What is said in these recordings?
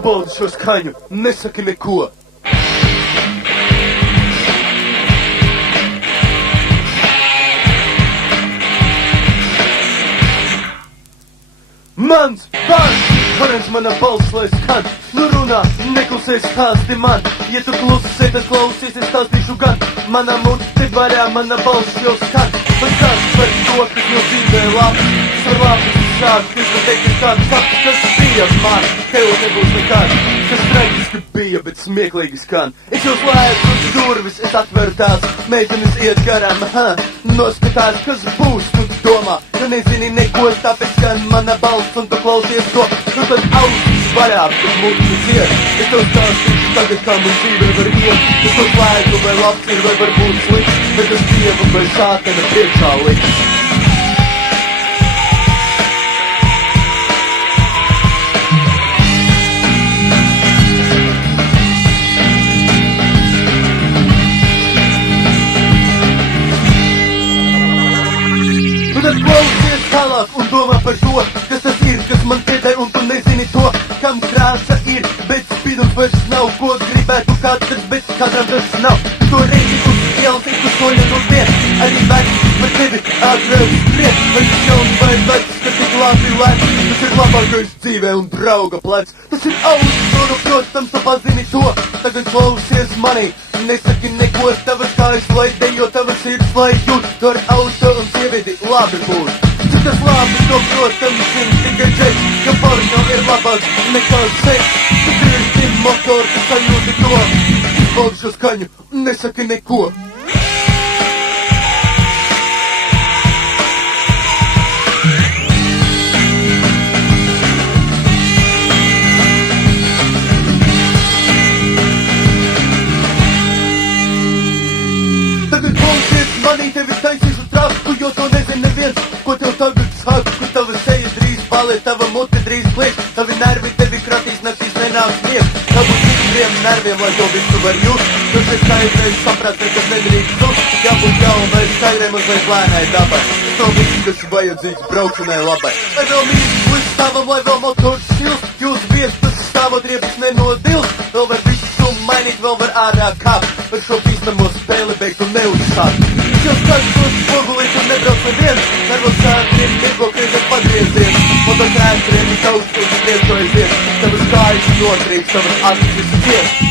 Izbaudi šo skaņu, nesaki neko. Mans vārds, varens mana balss, lai skan. Nu runā, neklusēs stāsti man. Ja tu klusē, tad klausies, es stāstīšu gan. Mana mute vaļā, mana balss jau skan. Man kāds par to, kas no dzīvē labi. Es ar labi sāku, kas man teikt, kāds kaps, kas bija man. Tev nebūs nekāds, kas traģiski bija, bet smieklīgi skan. Es jau slēdzu durvis, es atveru tās. Meitenes iet garām, noskatās, kas būs, tu domā. Tu nezini neko, tāpēc skan mana balss un tu klausies to. Tu tad ausis vaļā, tu mūtis iet. Es tev stāstīšu tagad, kā man dzīve var iet. Es to slēdzu, vai labs ir, vai varbūt slikts. Bet es Dievu vai sātana priekšā liks. Tad klausies tālāk un domā par to, kas tas ir, kas man pieder un tu nezini to, kam krāsa ir, bet spīdums vairs nav, ko gribētu katrs, bet katram tas nav. To reizi uz ielas, es tu soļa no vien, arī vērts par tevi ātrāk skriet, vai tas jauns vai vecs, kas ir labi lēts, tas ir labākais dzīvē un drauga plec. Tas ir ausis, un protams, tu pazini to, tagad klausies manī, nesaki neko, tavas kājas lai dejo, tavas sirds lai jūt, tu ar auto un sievieti labi būt. Cik tas labi, to protams, zin tikai džeks, ka porno ir labāks nekā seks. Tu tirsti motoru, tu sajūti to, izbaudi šo skaņu, nesaki neko. Manī tevi taisīs uz trapu, jo to nezin neviens, ko tev tagad saka, kur tava seja drīz palēt, tava mute drīz klieks, tavi nervi tevi kratīs, naktīs nenāks miers, tavu citriem nerviem, lai to visu var jūt, tu šeit skaidrais saprāt, nekad nedrīkst zust, jābūt jaunai skaidrai mazliet lēnai dabai, to visu, kas vajadzīgs braukšanai labai. Lai vēl mīļš līdz stāvam, lai vēl motors sils, jūs viestas stāvot riebas nenodils, vēl var visu mainīt, vēl var ārā kāpt, par šo bīstamo spēli beigt un neuzsākt. Jau skats uz spogulīt un nebrauc neviens, nervos sākriem mirgo kriezes pagriezies, motocēstriem ir taust un spriecojusies, tavas kājas notrīks, tavas acis ciet.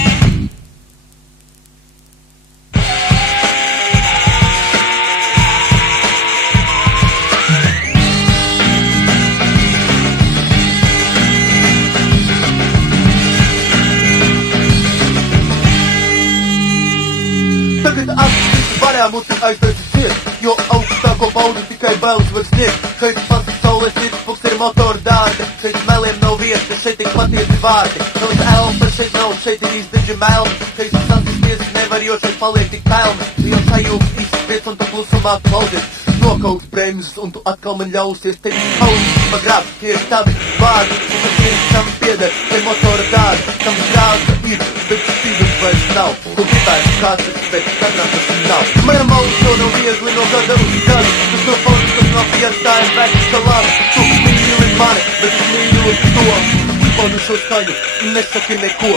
Tagad acis vaļā muti aiztaisi ciet, jo augstāko baudi tikai bailes var sniegt. Šeit pasaules izpuks ir motoru dārdi, šeit meliem nav vieta, šeit tik patiesi vārdi. Tavas elpas šeit nav, šeit ir izdeģi melni, šeit sasisties nevar, jo šeit paliek tik pelni. Tu jau sajūgs izspriec un tu klusumā klausies, nokauks bremzes un tu atkal man ļausies. Tevi ausis pagrāb, tie ir tavi vārdi, un tas ir tam pieder, te motoru dārdi, tam krāsa ir, bet spīdums vairs nav. Tu gribētu katrs, bet katram tas nav. Manam auto nav viegli no gada uz gadu, tas no fondas, tas nav piestājums, vērts ka labi. Tu mīli mani, bet es mīlu to, izbaudu šo skaņu, nesaki neko.